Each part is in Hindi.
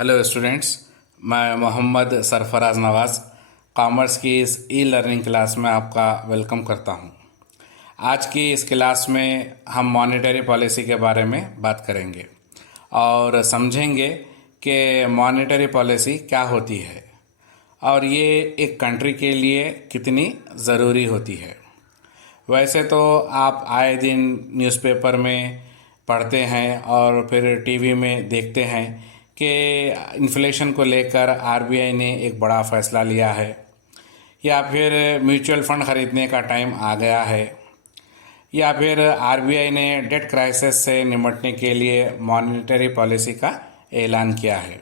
हेलो स्टूडेंट्स, मैं मोहम्मद सरफराज नवाज़ कॉमर्स की इस ई लर्निंग क्लास में आपका वेलकम करता हूं। आज की इस क्लास में हम मॉनेटरी पॉलिसी के बारे में बात करेंगे और समझेंगे कि मॉनेटरी पॉलिसी क्या होती है और ये एक कंट्री के लिए कितनी ज़रूरी होती है। वैसे तो आप आए दिन न्यूज़पेपर में पढ़ते हैं और फिर टीवी में देखते हैं कि इन्फ्लेशन को लेकर आरबीआई ने एक बड़ा फ़ैसला लिया है या फिर म्यूचुअल फ़ंड ख़रीदने का टाइम आ गया है या फिर आरबीआई ने डेट क्राइसिस से निपटने के लिए मॉनेटरी पॉलिसी का ऐलान किया है।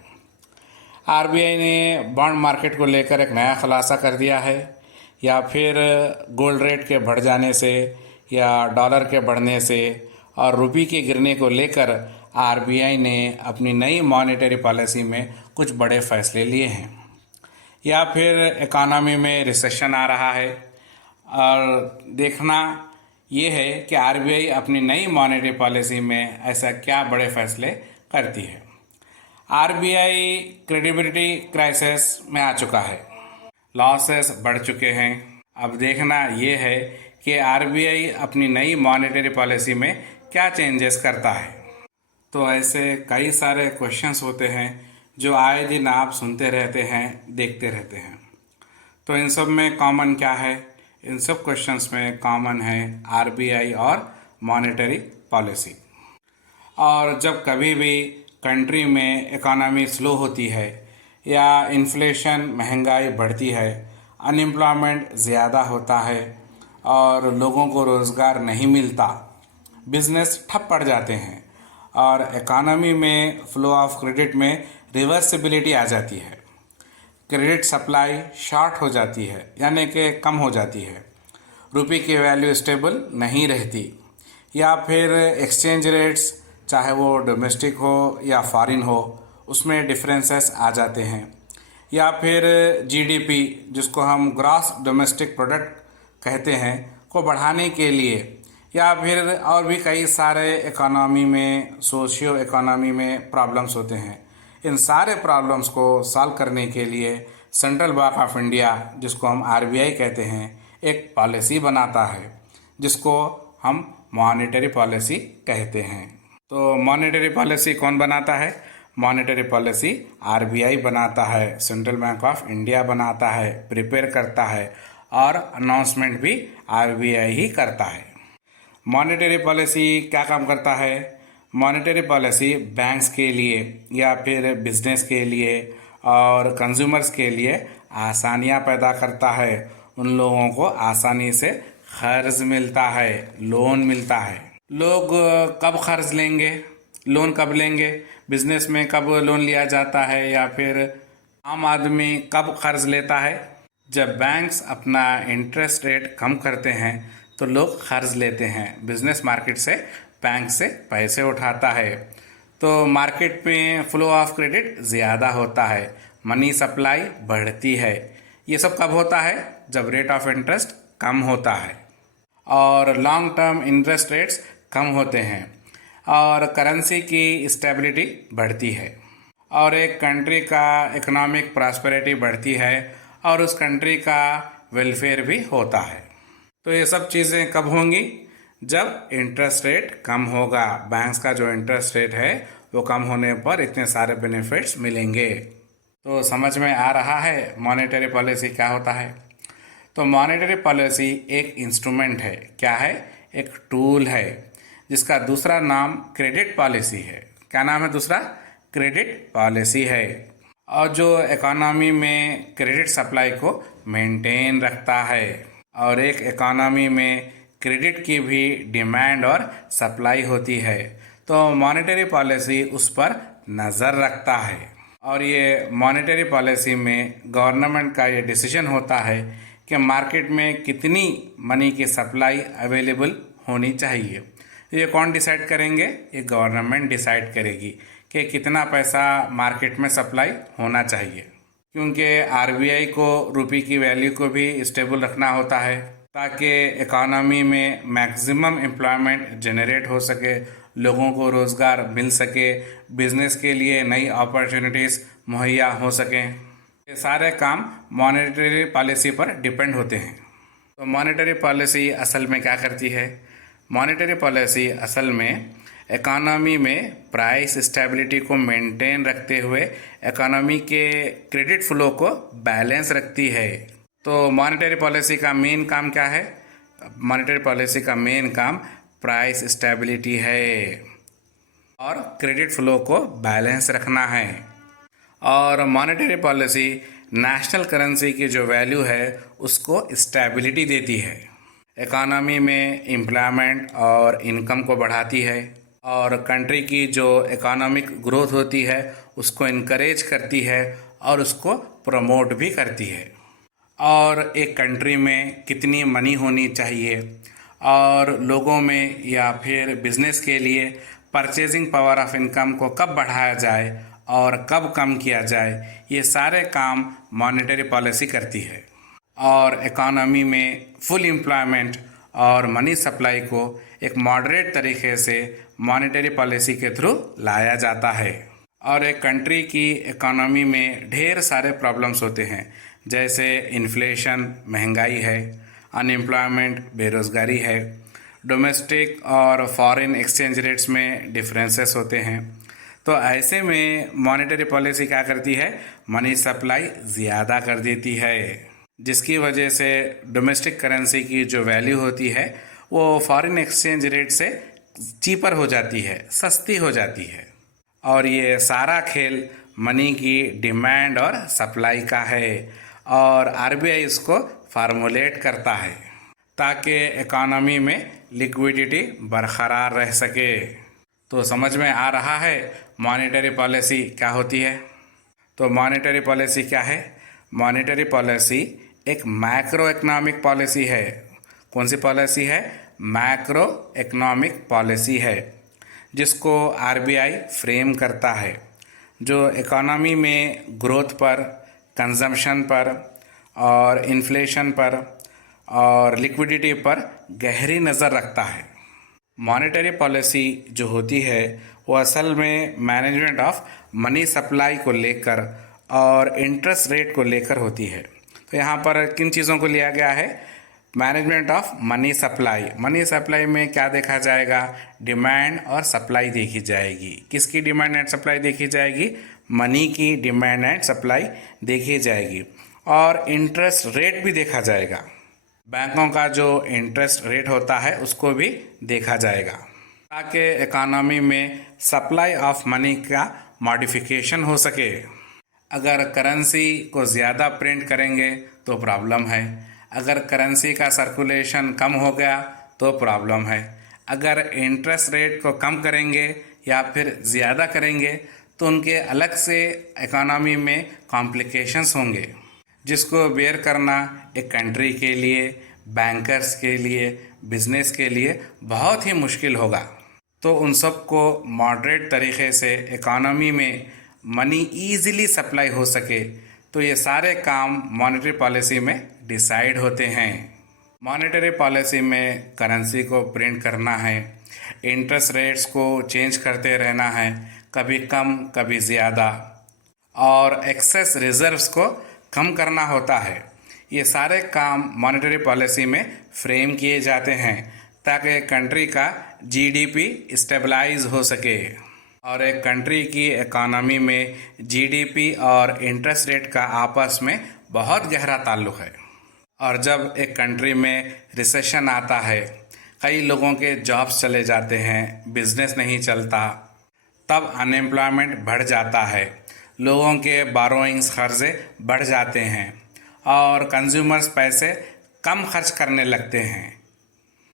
आरबीआई ने बॉन्ड मार्केट को लेकर एक नया खुलासा कर दिया है या फिर गोल्ड रेट के बढ़ जाने से या डॉलर के बढ़ने से और रुपये के गिरने को लेकर आरबीआई ने अपनी नई मॉनेटरी पॉलिसी में कुछ बड़े फैसले लिए हैं या फिर इकोनॉमी में रिसेशन आ रहा है और देखना ये है कि आरबीआई अपनी नई मॉनेटरी पॉलिसी में ऐसा क्या बड़े फैसले करती है। आरबीआई क्रेडिबिलिटी क्राइसिस में आ चुका है, लॉसेस बढ़ चुके हैं। अब देखना ये है कि आरबीआई अपनी नई मॉनेटरी पॉलिसी में क्या चेंजेस करता है। तो ऐसे कई सारे क्वेश्चंस होते हैं जो आए दिन आप सुनते रहते हैं, देखते रहते हैं। तो इन सब में कॉमन क्या है? इन सब क्वेश्चंस में कॉमन है आरबीआई और मॉनेटरी पॉलिसी। और जब कभी भी कंट्री में इकोनॉमी स्लो होती है या इन्फ्लेशन महंगाई बढ़ती है, अनएम्प्लॉयमेंट ज़्यादा होता है और लोगों को रोज़गार नहीं मिलता, बिजनेस ठप पड़ जाते हैं और इकोनॉमी में फ्लो ऑफ क्रेडिट में रिवर्सिबिलिटी आ जाती है, क्रेडिट सप्लाई शॉर्ट हो जाती है यानी कि कम हो जाती है, रुपये की वैल्यू स्टेबल नहीं रहती या फिर एक्सचेंज रेट्स चाहे वो डोमेस्टिक हो या फॉरेन हो उसमें डिफरेंसेस आ जाते हैं या फिर जीडीपी जिसको हम ग्रॉस डोमेस्टिक प्रोडक्ट कहते हैं को बढ़ाने के लिए या फिर और भी कई सारे इकोनॉमी में सोशियो इकोनॉमी में प्रॉब्लम्स होते हैं। इन सारे प्रॉब्लम्स को सॉल्व करने के लिए सेंट्रल बैंक ऑफ इंडिया जिसको हम आरबीआई कहते हैं एक पॉलिसी बनाता है जिसको हम मॉनेटरी पॉलिसी कहते हैं। तो मॉनेटरी पॉलिसी कौन बनाता है? मॉनेटरी पॉलिसी आरबीआई बनाता है, सेंट्रल बैंक ऑफ इंडिया बनाता है, प्रिपेयर करता है और अनाउंसमेंट भी आरबीआई ही करता है। मॉनेटरी पॉलिसी क्या काम करता है? मॉनेटरी पॉलिसी बैंक्स के लिए या फिर बिजनेस के लिए और कंज्यूमर्स के लिए आसानियां पैदा करता है। उन लोगों को आसानी से कर्ज मिलता है, लोन मिलता है। लोग कब कर्ज लेंगे, लोन कब लेंगे, बिजनेस में कब लोन लिया जाता है या फिर आम आदमी कब कर्ज लेता है? जब बैंक्स अपना इंटरेस्ट रेट कम करते हैं तो लोग कर्ज लेते हैं, बिजनेस मार्केट से बैंक से पैसे उठाता है। तो मार्केट में फ्लो ऑफ क्रेडिट ज़्यादा होता है, मनी सप्लाई बढ़ती है। ये सब कब होता है? जब रेट ऑफ इंटरेस्ट कम होता है और लॉन्ग टर्म इंटरेस्ट रेट्स कम होते हैं और करेंसी की स्टेबिलिटी बढ़ती है और एक कंट्री का इकोनॉमिक प्रॉस्पेरिटी बढ़ती है और उस कंट्री का वेलफेयर भी होता है। तो ये सब चीज़ें कब होंगी? जब इंटरेस्ट रेट कम होगा। बैंक्स का जो इंटरेस्ट रेट है वो कम होने पर इतने सारे बेनिफिट्स मिलेंगे। तो समझ में आ रहा है मॉनेटरी पॉलिसी क्या होता है? तो मॉनेटरी पॉलिसी एक इंस्ट्रूमेंट है। क्या है? एक टूल है जिसका दूसरा नाम क्रेडिट पॉलिसी है। क्या नाम है दूसरा? क्रेडिट पॉलिसी है और जो इकोनॉमी में क्रेडिट सप्लाई को मेंटेन रखता है और एक इकोनॉमी में क्रेडिट की भी डिमांड और सप्लाई होती है तो मॉनेटरी पॉलिसी उस पर नज़र रखता है और ये मॉनेटरी पॉलिसी में गवर्नमेंट का ये डिसीजन होता है कि मार्केट में कितनी मनी की सप्लाई अवेलेबल होनी चाहिए। ये कौन डिसाइड करेंगे? ये गवर्नमेंट डिसाइड करेगी कि कितना पैसा मार्केट में सप्लाई होना चाहिए, क्योंकि आरबीआई को रुपये की वैल्यू को भी स्टेबल रखना होता है ताकि इकोनॉमी में मैक्सिमम एम्प्लॉयमेंट जनरेट हो सके, लोगों को रोज़गार मिल सके, बिजनेस के लिए नई अपॉर्चुनिटीज़ मुहैया हो सकें। ये सारे काम मॉनेटरी पॉलिसी पर डिपेंड होते हैं। तो मॉनेटरी पॉलिसी असल में क्या करती है? मॉनेटरी पॉलिसी असल में इकोनॉमी में प्राइस स्टेबिलिटी को मेंटेन रखते हुए इकोनॉमी के क्रेडिट फ्लो को बैलेंस रखती है। तो मॉनेटरी पॉलिसी का मेन काम क्या है? मॉनेटरी पॉलिसी का मेन काम प्राइस स्टेबिलिटी है और क्रेडिट फ्लो को बैलेंस रखना है। और मॉनेटरी पॉलिसी नेशनल करेंसी की जो वैल्यू है उसको स्टेबिलिटी देती है, इकोनॉमी में एम्प्लॉयमेंट और इनकम को बढ़ाती है और कंट्री की जो इकोनॉमिक ग्रोथ होती है उसको इनकरेज करती है और उसको प्रमोट भी करती है। और एक कंट्री में कितनी मनी होनी चाहिए और लोगों में या फिर बिजनेस के लिए परचेजिंग पावर ऑफ इनकम को कब बढ़ाया जाए और कब कम किया जाए, ये सारे काम मॉनेटरी पॉलिसी करती है। और इकोनॉमी में फुल एम्प्लॉयमेंट और मनी सप्लाई को एक मॉडरेट तरीके से मॉनेटरी पॉलिसी के थ्रू लाया जाता है। और एक कंट्री की इकोनॉमी में ढेर सारे प्रॉब्लम्स होते हैं, जैसे इन्फ्लेशन महंगाई है, अनएम्प्लॉयमेंट बेरोज़गारी है, डोमेस्टिक और फॉरेन एक्सचेंज रेट्स में डिफरेंसेस होते हैं। तो ऐसे में मॉनेटरी पॉलिसी क्या करती है? मनी सप्लाई ज़्यादा कर देती है, जिसकी वजह से डोमेस्टिक करेंसी की जो वैल्यू होती है वो फॉरेन एक्सचेंज रेट से चीपर हो जाती है, सस्ती हो जाती है। और ये सारा खेल मनी की डिमांड और सप्लाई का है और आरबीआई इसको फार्मूलेट करता है ताकि इकोनॉमी में लिक्विडिटी बरकरार रह सके। तो समझ में आ रहा है मॉनेटरी पॉलिसी क्या होती है? तो मॉनेटरी पॉलिसी क्या है? मॉनेटरी पॉलिसी एक मैक्रो इकोनॉमिक पॉलिसी है। कौन सी पॉलिसी है? मैक्रो इकोनॉमिक पॉलिसी है, जिसको आरबीआई फ्रेम करता है, जो इकोनॉमी में ग्रोथ पर, कंजम्पशन पर और इन्फ्लेशन पर और लिक्विडिटी पर गहरी नज़र रखता है। मॉनेटरी पॉलिसी जो होती है वो असल में मैनेजमेंट ऑफ मनी सप्लाई को लेकर और इंटरेस्ट रेट को लेकर होती है। तो यहाँ पर किन चीज़ों को लिया गया है? Management of money supply. Money supply में क्या देखा जाएगा? डिमांड और सप्लाई देखी जाएगी। किसकी डिमांड एंड सप्लाई देखी जाएगी? मनी की डिमांड एंड सप्लाई देखी जाएगी। और इंटरेस्ट रेट भी देखा जाएगा, बैंकों का जो इंटरेस्ट रेट होता है उसको भी देखा जाएगा, ताकि इकोनॉमी में सप्लाई ऑफ मनी का मॉडिफिकेशन हो सके। अगर करेंसी को ज़्यादा प्रिंट करेंगे तो प्रॉब्लम है, अगर करेंसी का सर्कुलेशन कम हो गया तो प्रॉब्लम है, अगर इंटरेस्ट रेट को कम करेंगे या फिर ज़्यादा करेंगे तो उनके अलग से इकोनॉमी में कॉम्प्लिकेशंस होंगे, जिसको बेयर करना एक कंट्री के लिए, बैंकर्स के लिए, बिजनेस के लिए बहुत ही मुश्किल होगा। तो उन सब को मॉडरेट तरीके से इकोनॉमी में मनी ईजिली सप्लाई हो सके, तो ये सारे काम मॉनेटरी पॉलिसी में डिसाइड होते हैं। मॉनेटरी पॉलिसी में करेंसी को प्रिंट करना है, इंटरेस्ट रेट्स को चेंज करते रहना है, कभी कम कभी ज़्यादा, और एक्सेस रिजर्व्स को कम करना होता है। ये सारे काम मॉनेटरी पॉलिसी में फ्रेम किए जाते हैं ताकि कंट्री का जीडीपी स्टेबलाइज हो सके। और एक कंट्री की इकोनॉमी में जीडीपी और इंटरेस्ट रेट का आपस में बहुत गहरा ताल्लुक़ है। और जब एक कंट्री में रिसेशन आता है, कई लोगों के जॉब्स चले जाते हैं, बिजनेस नहीं चलता, तब अनएम्प्लॉयमेंट बढ़ जाता है, लोगों के बारोइंग्स कर्जे बढ़ जाते हैं और कंज्यूमर्स पैसे कम खर्च करने लगते हैं,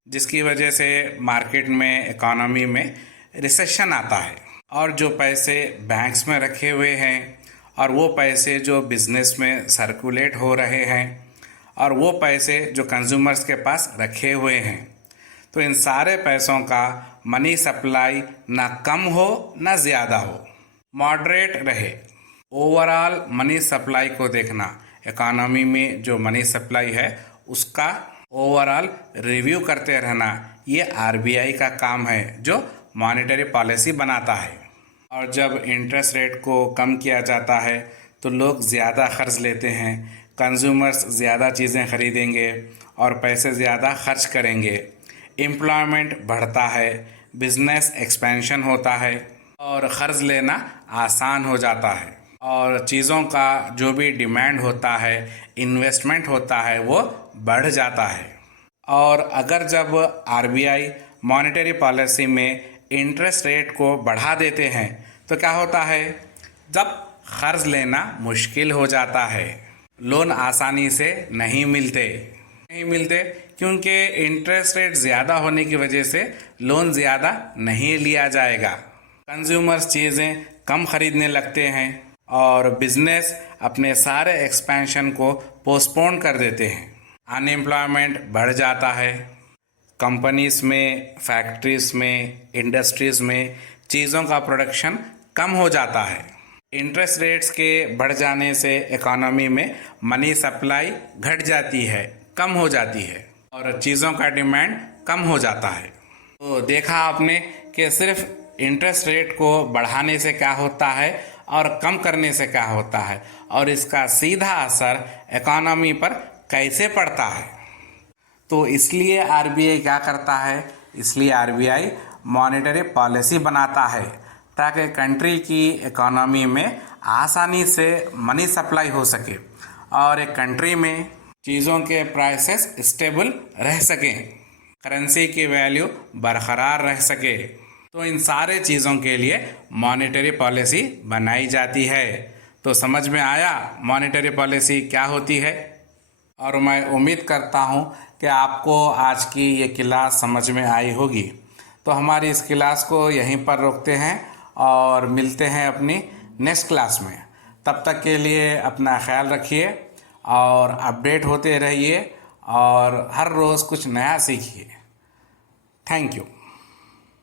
जिसकी वजह से मार्केट में, इकोनॉमी में रिसेशन आता है। और जो पैसे बैंक्स में रखे हुए हैं और वो पैसे जो बिज़नेस में सर्कुलेट हो रहे हैं और वो पैसे जो कंज्यूमर्स के पास रखे हुए हैं, तो इन सारे पैसों का मनी सप्लाई ना कम हो ना ज़्यादा हो, मॉडरेट रहे। ओवरऑल मनी सप्लाई को देखना, इकोनॉमी में जो मनी सप्लाई है उसका ओवरऑल रिव्यू करते रहना, ये आरबीआई का काम है, जो मॉनेटरी पॉलिसी बनाता है। और जब इंटरेस्ट रेट को कम किया जाता है तो लोग ज़्यादा कर्ज लेते हैं, कंज्यूमर्स ज़्यादा चीज़ें खरीदेंगे और पैसे ज़्यादा खर्च करेंगे, एम्प्लॉयमेंट बढ़ता है, बिजनेस एक्सपेंशन होता है और कर्ज लेना आसान हो जाता है और चीज़ों का जो भी डिमांड होता है, इन्वेस्टमेंट होता है, वो बढ़ जाता है। और अगर जब आरबीआई मॉनेटरी पॉलिसी में इंटरेस्ट रेट को बढ़ा देते हैं तो क्या होता है, जब कर्ज लेना मुश्किल हो जाता है, लोन आसानी से नहीं मिलते क्योंकि इंटरेस्ट रेट ज़्यादा होने की वजह से लोन ज़्यादा नहीं लिया जाएगा, कंज्यूमर्स चीज़ें कम खरीदने लगते हैं और बिजनेस अपने सारे एक्सपेंशन को पोस्टपोन कर देते हैं, अनएम्प्लॉयमेंट बढ़ जाता है, कंपनीज में, फैक्ट्रीज में, इंडस्ट्रीज में चीज़ों का प्रोडक्शन कम हो जाता है। इंटरेस्ट रेट्स के बढ़ जाने से इकोनॉमी में मनी सप्लाई घट जाती है, कम हो जाती है और चीज़ों का डिमांड कम हो जाता है। तो देखा आपने कि सिर्फ इंटरेस्ट रेट को बढ़ाने से क्या होता है और कम करने से क्या होता है और इसका सीधा असर इकोनॉमी पर कैसे पड़ता है। तो इसलिए आरबीआई क्या करता है, इसलिए आरबीआई मॉनेटरी पॉलिसी बनाता है ताकि कंट्री की इकोनॉमी में आसानी से मनी सप्लाई हो सके और एक कंट्री में चीज़ों के प्राइसेस स्टेबल रह सकें, करेंसी की वैल्यू बरकरार रह सके। तो इन सारे चीज़ों के लिए मॉनेटरी पॉलिसी बनाई जाती है। तो समझ में आया मॉनेटरी पॉलिसी क्या होती है। और मैं उम्मीद करता हूँ कि आपको आज की ये क्लास समझ में आई होगी। तो हमारी इस क्लास को यहीं पर रोकते हैं और मिलते हैं अपनी नेक्स्ट क्लास में। तब तक के लिए अपना ख्याल रखिए और अपडेट होते रहिए और हर रोज़ कुछ नया सीखिए। Thank you.